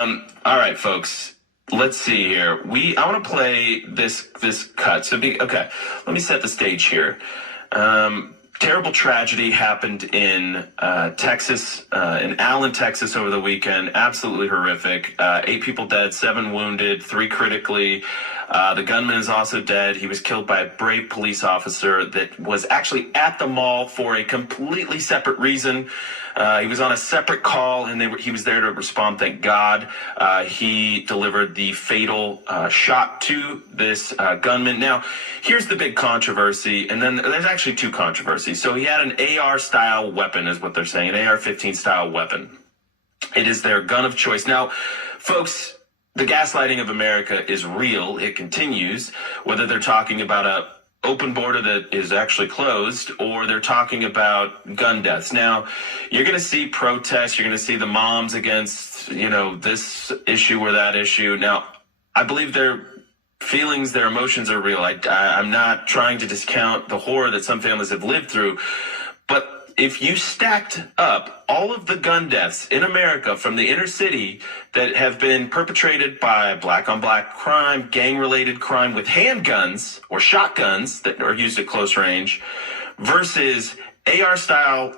All right, folks. Let's see here. I want to play this cut. Okay. Let me set the stage here. Terrible tragedy happened in Texas, in Allen, Texas, over the weekend. Absolutely horrific. 8 people dead, 7 wounded, 3 critically. The gunman is also dead. He was killed by a brave police officer that was actually at the mall for a completely separate reason. He was on a separate call, and he was there to respond. Thank God. He delivered the fatal shot to this gunman. Now, here's the big controversy, and then there's actually 2 controversies. So he had an AR-style weapon, is what they're saying, an AR-15-style weapon. It is their gun of choice. Now, folks, the gaslighting of America is real. It continues, whether they're talking about a open border that is actually closed, or they're talking about gun deaths. Now, you're going to see protests. You're going to see the moms against, this issue or that issue. Now, I believe their feelings, their emotions are real. I'm not trying to discount the horror that some families have lived through, but if you stacked up all of the gun deaths in America from the inner city that have been perpetrated by black-on-black crime, gang-related crime with handguns or shotguns that are used at close range versus AR-style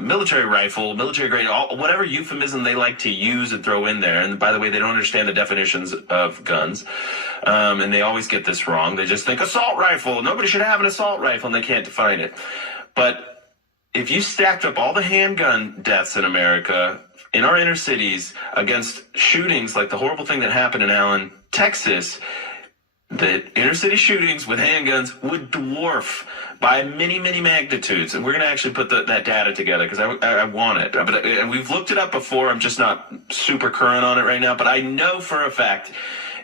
military rifle, military grade, whatever euphemism they like to use and throw in there. And by the way, they don't understand the definitions of guns. And they always get this wrong. They just think assault rifle. Nobody should have an assault rifle, and they can't define it. But if you stacked up all the handgun deaths in America, in our inner cities, against shootings like the horrible thing that happened in Allen, Texas, the inner city shootings with handguns would dwarf by many, many magnitudes. And we're going to actually put that data together because I want it. And we've looked it up before. I'm just not super current on it right now. But I know for a fact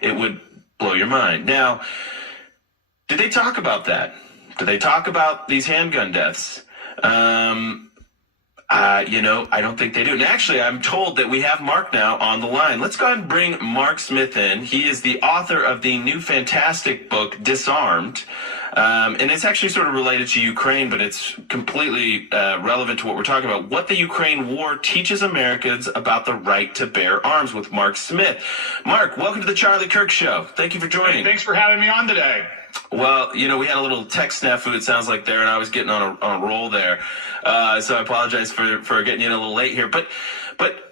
it would blow your mind. Now, did they talk about that? Did they talk about these handgun deaths? I don't think they do. And actually, I'm told that we have Mark now on the line. Let's go ahead and bring Mark Smith in. He is the author of the new fantastic book, Disarmed. And it's actually sort of related to Ukraine, but it's completely relevant to what we're talking about. What the Ukraine war teaches Americans about the right to bear arms with Mark Smith. Mark, welcome to the Charlie Kirk Show. Thank you for joining. Hey, thanks for having me on today. Well, we had a little tech snafu, it sounds like, there, and I was getting on a roll there. So I apologize for getting in a little late here. But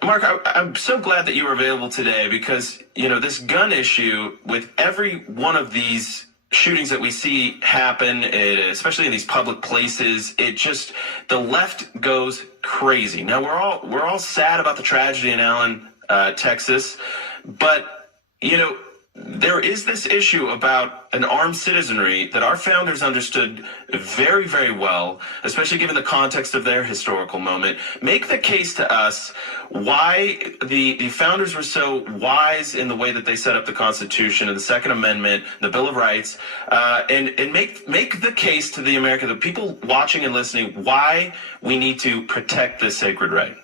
Mark, I'm so glad that you were available today because, this gun issue with every one of these shootings that we see happen, especially in these public places, the left goes crazy. Now, we're all sad about the tragedy in Allen, Texas, but, there is this issue about an armed citizenry that our founders understood very, very well, especially given the context of their historical moment. Make the case to us why the founders were so wise in the way that they set up the Constitution and the Second Amendment, the Bill of Rights, and make the case to the the people watching and listening, why we need to protect this sacred right.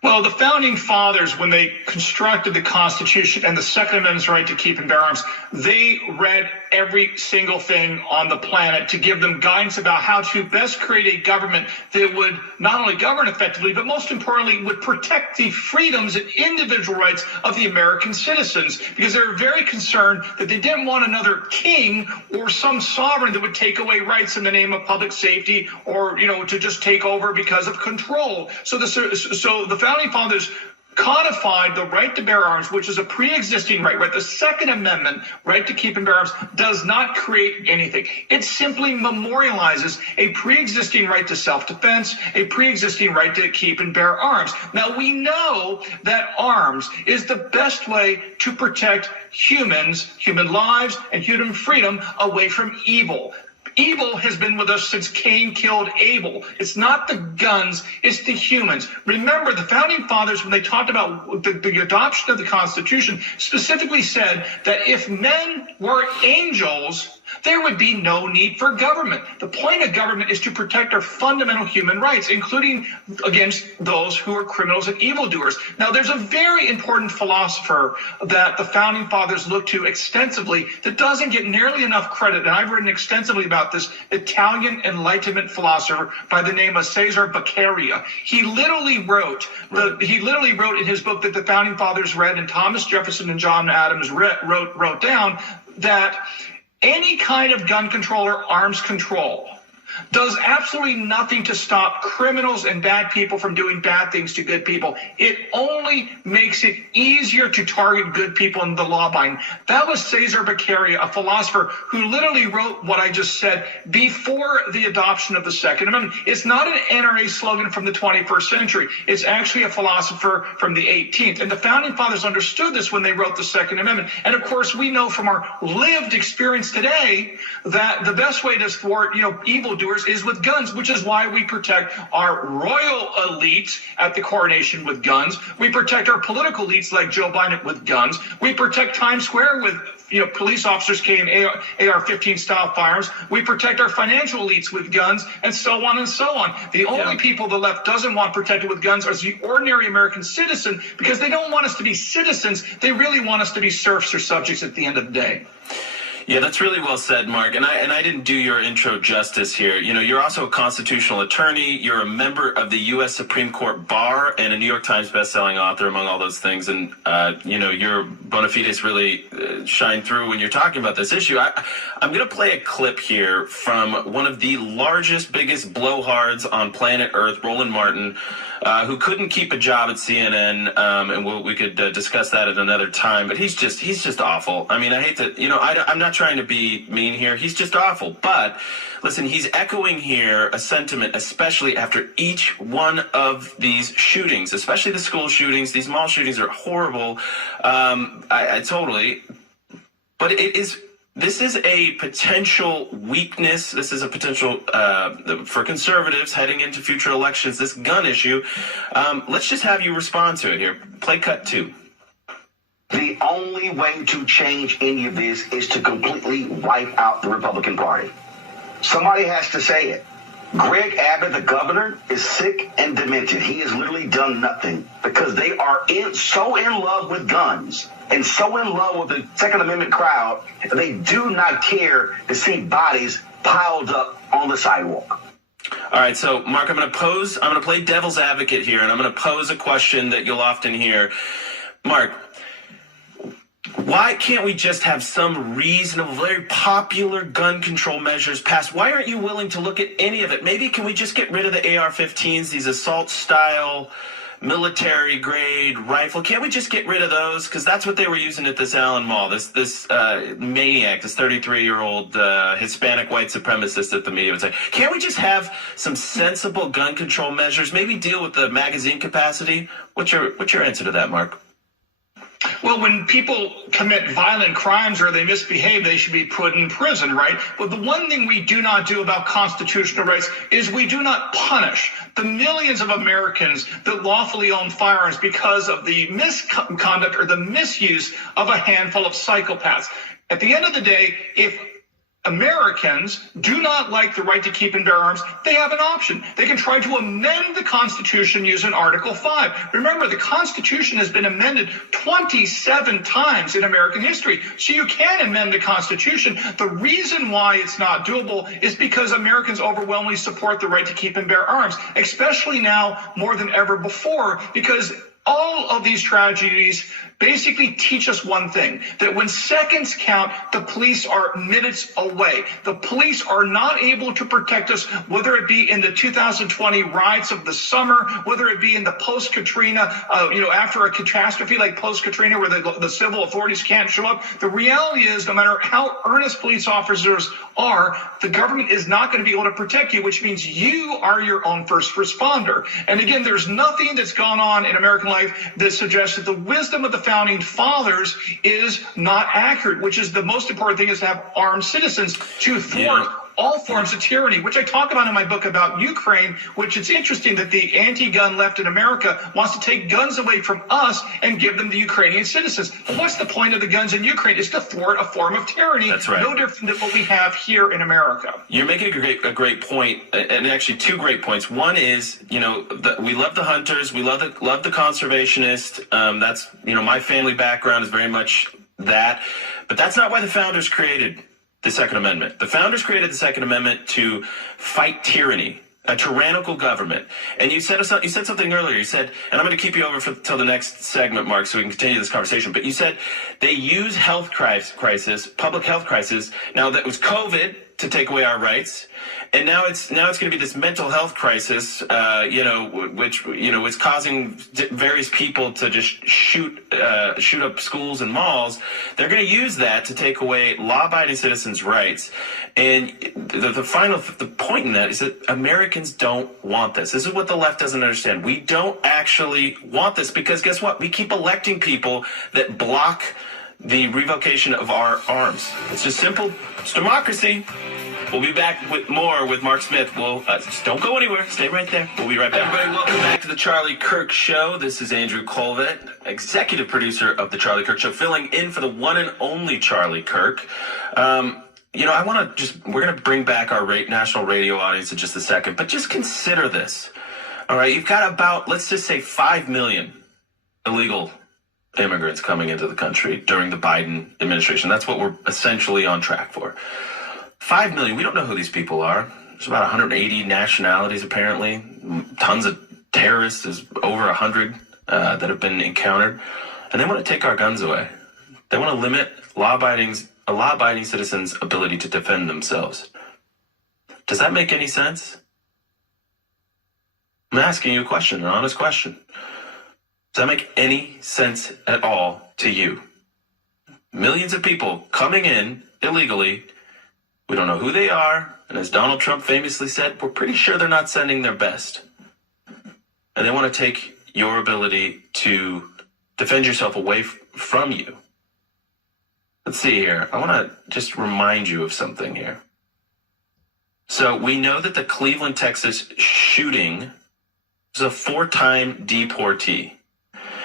Well, the founding fathers, when they constructed the Constitution and the Second Amendment's right to keep and bear arms, they read every single thing on the planet to give them guidance about how to best create a government that would not only govern effectively, but most importantly, would protect the freedoms and individual rights of the American citizens, because they were very concerned that they didn't want another king or some sovereign that would take away rights in the name of public safety or, to just take over because of control. So the founding fathers codified the right to bear arms, which is a pre-existing right? The Second Amendment, right to keep and bear arms, does not create anything. It simply memorializes a pre-existing right to self-defense, a pre-existing right to keep and bear arms. Now, we know that arms is the best way to protect humans, human lives, and human freedom away from evil. Evil has been with us since Cain killed Abel. It's not the guns, it's the humans. Remember, the founding fathers, when they talked about the adoption of the Constitution, specifically said that if men were angels, there would be no need for government. The point of government is to protect our fundamental human rights, including against those who are criminals and evildoers. Now, there's a very important philosopher that the Founding Fathers looked to extensively that doesn't get nearly enough credit, and I've written extensively about this Italian Enlightenment philosopher by the name of Cesare Beccaria. He literally wrote in his book that the Founding Fathers read, and Thomas Jefferson and John Adams wrote down, that any kind of gun control or arms control does absolutely nothing to stop criminals and bad people from doing bad things to good people. It only makes it easier to target good people in the law-abiding. That was Cesare Beccaria, a philosopher who literally wrote what I just said before the adoption of the Second Amendment. It's not an NRA slogan from the 21st century. It's actually a philosopher from the 18th. And the Founding Fathers understood this when they wrote the Second Amendment. And of course, we know from our lived experience today that the best way to thwart, evildoers is with guns, which is why we protect our royal elites at the coronation with guns. We protect our political elites like Joe Biden with guns. We protect Times Square with police officers carrying AR-15 style firearms. We protect our financial elites with guns, and so on and so on. The only people the left doesn't want protected with guns are the ordinary American citizen, because they don't want us to be citizens. They really want us to be serfs or subjects at the end of the day. Yeah, that's really well said, Mark. And I didn't do your intro justice here. You're also a constitutional attorney. You're a member of the U.S. Supreme Court Bar and a New York Times bestselling author, among all those things. And, your bona fides really shine through when you're talking about this issue. I'm going to play a clip here from one of the largest, biggest blowhards on planet Earth, Roland Martin, who couldn't keep a job at CNN, and we could discuss that at another time. But he's just awful. I mean, I hate to, I'm not trying to be mean here. He's just awful. But listen, he's echoing here a sentiment, especially after each one of these shootings, especially the school shootings. These mall shootings are horrible. I totally. But this is a potential weakness. This is a potential for conservatives heading into future elections, this gun issue. Let's just have you respond to it here. Play cut 2. The only way to change any of this is to completely wipe out the Republican Party. Somebody has to say it. Greg Abbott, the governor, is sick and demented. He has literally done nothing because they are so in love with guns and so in love with the Second Amendment crowd, they do not care to see bodies piled up on the sidewalk. All right, so Mark, I'm going to play devil's advocate here, and I'm going to pose a question that you'll often hear. Mark, why can't we just have some reasonable, very popular gun control measures passed? Why aren't you willing to look at any of it? Maybe can we just get rid of the AR-15s, these assault-style, military-grade rifle? Can't we just get rid of those? Because that's what they were using at this Allen Mall. This maniac, this 33-year-old Hispanic white supremacist that the media would say. Can't we just have some sensible gun control measures? Maybe deal with the magazine capacity? What's your answer to that, Mark? Well, when people commit violent crimes or they misbehave, they should be put in prison, right? But the one thing we do not do about constitutional rights is we do not punish the millions of Americans that lawfully own firearms because of the misconduct or the misuse of a handful of psychopaths. At the end of the day, if Americans do not like the right to keep and bear arms, they have an option. They can try to amend the Constitution using Article 5. Remember, the Constitution has been amended 27 times in American history. So you can amend the Constitution. The reason why it's not doable is because Americans overwhelmingly support the right to keep and bear arms, especially now more than ever before, because all of these tragedies basically teach us one thing, that when seconds count, the police are minutes away. The police are not able to protect us, whether it be in the 2020 riots of the summer, whether it be in the post-Katrina, after a catastrophe like post-Katrina where the civil authorities can't show up. The reality is, no matter how earnest police officers are, the government is not going to be able to protect you, which means you are your own first responder. And again, there's nothing that's gone on in American life that suggests that the wisdom of the Founding Fathers is not accurate, which is the most important thing, is to have armed citizens to thwart all forms of tyranny, which I talk about in my book about Ukraine, which it's interesting that the anti-gun left in America wants to take guns away from us and give them to Ukrainian citizens. But what's the point of the guns in Ukraine? Is to thwart a form of tyranny. That's right. No different than what we have here in America. You're making a great point, and actually two great points. One is, we love the hunters, we love the conservationists. That's, my family background is very much that. But that's not why the founders created the Second Amendment. The founders created the Second Amendment to fight tyranny, a tyrannical government. And you said something earlier. You said, and I'm going to keep you over till the next segment, Mark, so we can continue this conversation. But you said they use public health crisis. Now that was COVID to take away our rights. And now it's going to be this mental health crisis, which is causing various people to just shoot up schools and malls. They're going to use that to take away law-abiding citizens' rights. And the point in that is that Americans don't want this. This is what the left doesn't understand. We don't actually want this because guess what? We keep electing people that block the revocation of our arms. It's just simple. It's democracy. We'll be back with more with Mark Smith. Just don't go anywhere. Stay right there. We'll be right back. Everybody, welcome back to the Charlie Kirk Show. This is Andrew Colvett, executive producer of the Charlie Kirk Show, filling in for the one and only Charlie Kirk. We're going to bring back our national radio audience in just a second, but just consider this. All right, you've got about, let's just say 5 million illegal immigrants coming into the country during the Biden administration. That's what we're essentially on track for. 5 million. We don't know who these people are. There's about 180 nationalities, apparently. Tons of terrorists. There's over 100 that have been encountered. And they want to take our guns away. They want to limit a law-abiding citizen's ability to defend themselves. Does that make any sense? I'm asking you a question, an honest question. Does that make any sense at all to you? Millions of people coming in illegally. We don't know who they are, and as Donald Trump famously said, we're pretty sure they're not sending their best. And they want to take your ability to defend yourself away from you. Let's see here. I want to just remind you of something here. So we know that the Cleveland, Texas shooting was a 4-time deportee.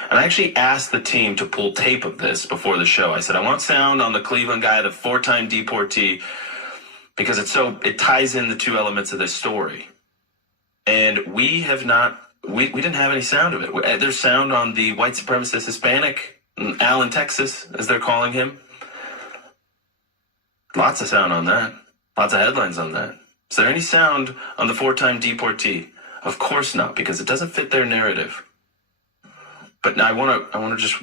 And I actually asked the team to pull tape of this before the show. I said, I want sound on the Cleveland guy, the 4-time deportee, because it ties in the two elements of this story. And we didn't have any sound of it. There's sound on the white supremacist Hispanic, Allen, Texas, as they're calling him. Lots of sound on that. Lots of headlines on that. Is there any sound on the 4-time deportee? Of course not, because it doesn't fit their narrative. But now I want to just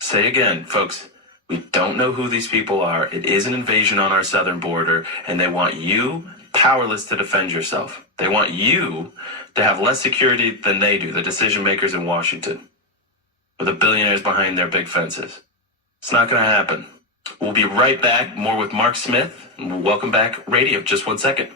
say again, folks, we don't know who these people are. It is an invasion on our southern border, and they want you powerless to defend yourself. They want you to have less security than they do, the decision makers in Washington, with the billionaires behind their big fences. It's not going to happen. We'll be right back. More with Mark Smith. Welcome back, radio. Just 1 second.